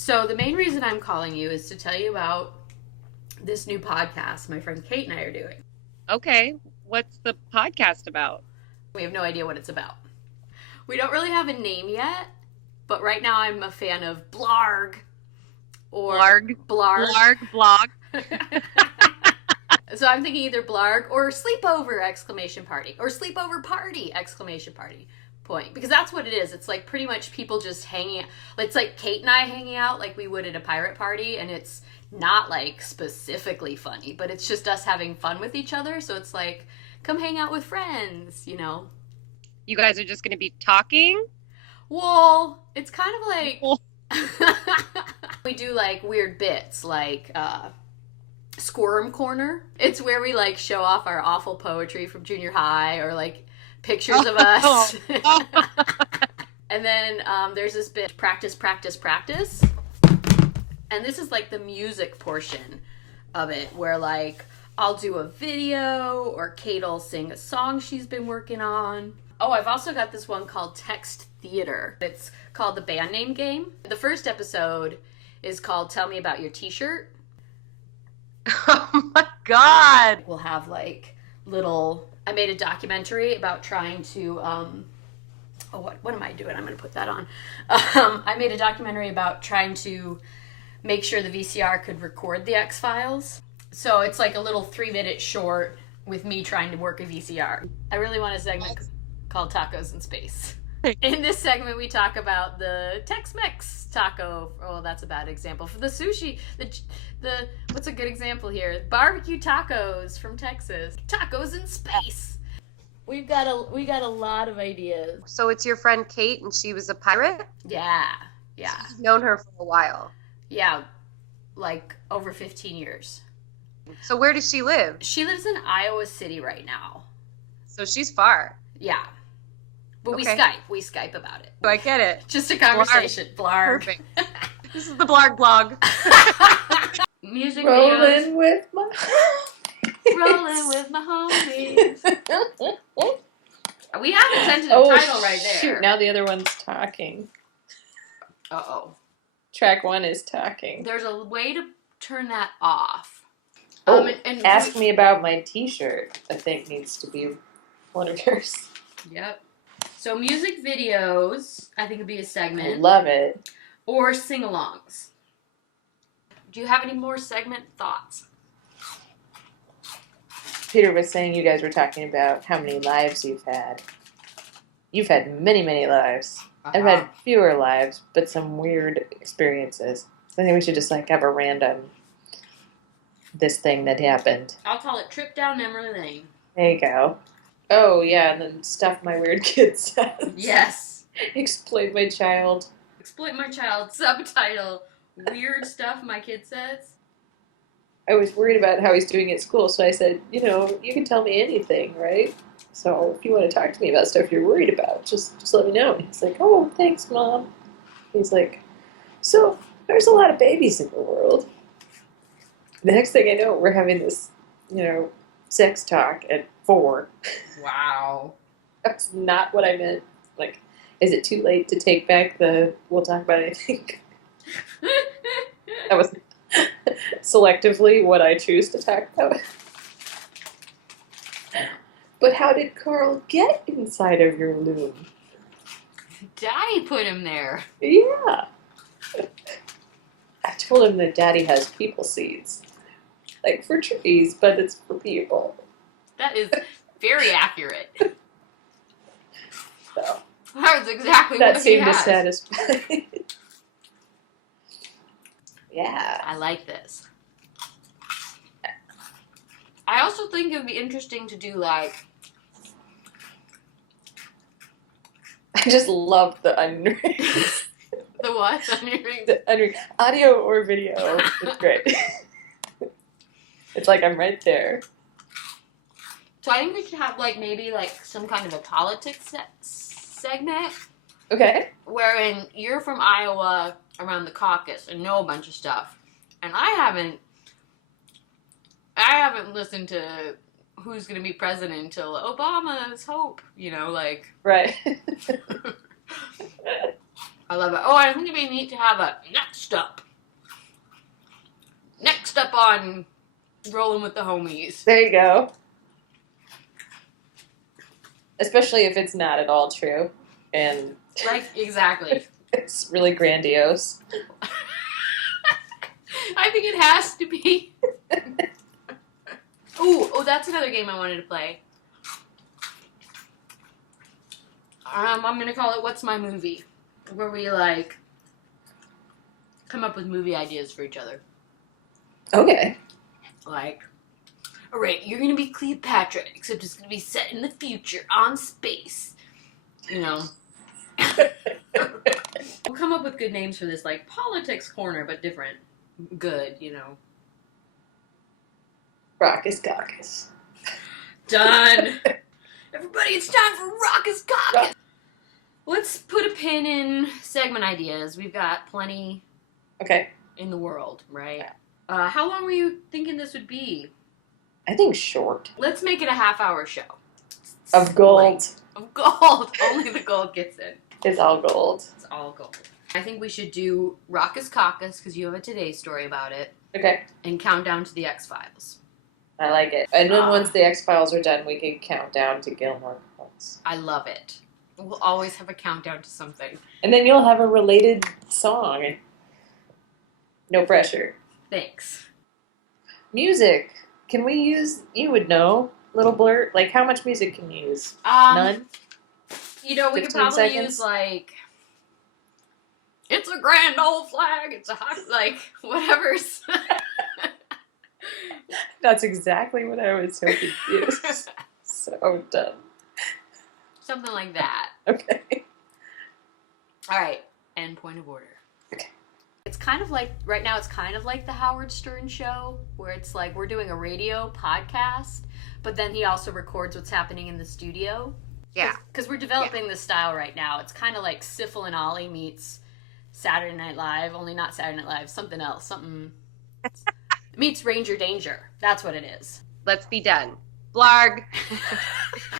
So the main reason I'm calling you is to tell you about this new podcast my friend Kate and I are doing. Okay, what's the podcast about? We have no idea what it's about. We don't really have a name yet, but right now I'm a fan of Blarg or Blarg blog. So I'm thinking either Blarg or Sleepover exclamation party or Sleepover party exclamation party point, because that's what it is. It's like pretty much people just hanging out. It's like Kate and I hanging out like we would at a pirate party, and it's not like specifically funny, but it's just us having fun with each other. So it's like, come hang out with friends, you know. You guys are just going to be talking? Well, it's kind of like we do like weird bits like Squirm Corner. It's where we like show off our awful poetry from junior high or like pictures of us. And then there's this bit, practice, practice, practice. And this is like the music portion of it where like I'll do a video or Kate'll sing a song she's been working on. Oh, I've also got this one called Text Theater. It's called the Band Name Game. The first episode is called Tell Me About Your T-Shirt. Oh my God. We'll have like little, I made a documentary about trying to, what am I doing? I'm going to put that on. I made a documentary about trying to make sure the VCR could record the X-Files. So it's like a little 3-minute short with me trying to work a VCR. I really want a segment called Tacos in Space. In this segment, we talk about the Tex-Mex taco. Oh, that's a bad example. For the sushi, the what's a good example here? Barbecue tacos from Texas. Tacos in space. We got a lot of ideas. So it's your friend Kate, and she was a pirate? Yeah. You've known her for a while. Yeah, like over 15 years. So where does she live? She lives in Iowa City right now. So she's far. Yeah. But Okay. we Skype about it. I get it. Just a conversation. Blarg. Perfect. This is the Blarg blog. Music Rolling videos. with my Rolling with my homies. We have a tentative title right there. Shoot, now the other one's talking. Uh-oh. Track 1 is talking. There's a way to turn that off. And ask me about my t-shirt, I think needs to be one of yours. Yep. So music videos, I think would be a I segment. love it. Or sing-alongs. Do you have any more segment thoughts? Peter was saying you guys were talking about how many lives you've had. You've had many, many lives. I've had fewer lives, but some weird experiences. So I think we should just like have a random this thing that happened. I'll call it Trip Down Memory Lane. There you go. Oh, yeah, and then stuff my weird kid says. Yes. Exploit my child. Exploit my child. Subtitle. Weird stuff my kid says. I was worried about how he's doing at school, so I said, you can tell me anything, right? So if you want to talk to me about stuff you're worried about, just let me know. And he's like, oh, thanks, Mom. He's like, so there's a lot of babies in the world. The next thing I know, we're having this, sex talk at 4. Wow. That's not what I meant. Like, is it too late to take back we'll talk about anything? That was selectively what I choose to talk about. But how did Carl get inside of your loom? Daddy put him there. Yeah. I told him that Daddy has people seeds. Like for trees, but it's for people. That is very accurate. So That's exactly that what he seemed to has. satisfy. Yeah. I like this. I also think it would be interesting to do like... I just love the unrings. The what? The unring. Audio or video. It's great. It's like I'm right there. So I think we should have like maybe like some kind of a politics segment. Okay. Wherein you're from Iowa around the caucus and know a bunch of stuff. And I haven't listened to who's going to be president until Obama's hope, like. Right. I love it. Oh, I think it'd be neat to have a next up. Next up on Rolling with the Homies. There you go. Especially if it's not at all true. And Like, exactly. it's really grandiose. I think it has to be. Oh, that's another game I wanted to play. I'm gonna call it What's My Movie? Where we, like, come up with movie ideas for each other. Okay. Like, alright, you're gonna be Cleopatra, except it's gonna be set in the future, on space. You know. We'll come up with good names for this, like, politics corner, but different. Good, you know. Raucous Caucus. Done! Everybody, it's time for Raucous Caucus! Let's put a pin in segment ideas. We've got plenty in the world, right? How long were you thinking this would be? I think short. Let's make it a half-hour show. Of gold. Of gold! Only the gold gets in. It's all gold. It's all gold. I think we should do Raucous Caucus, because you have a Today story about it. Okay. And Countdown to the X-Files. I like it. And then once the X-Files are done, we can count down to Gilmore Girls. I love it. We'll always have a countdown to something. And then you'll have a related song. No pressure. Thanks. Music. Can we use, you would know, little blurt? Like, how much music can you use? None? You know, we could 15 probably seconds? use, like, it's a grand old flag, it's a hot, like, whatever's. That's exactly what I was hoping to use. So dumb. Something like that. Okay. All right, end point of order. Okay. It's kind of like, right now it's kind of like the Howard Stern show, where it's like we're doing a radio podcast, but then he also records what's happening in the studio. Yeah. Because we're developing this style right now. It's kind of like Syphil and Ollie meets Saturday Night Live, only not Saturday Night Live, something else. Something meets Ranger Danger. That's what it is. Let's be done. Blarg.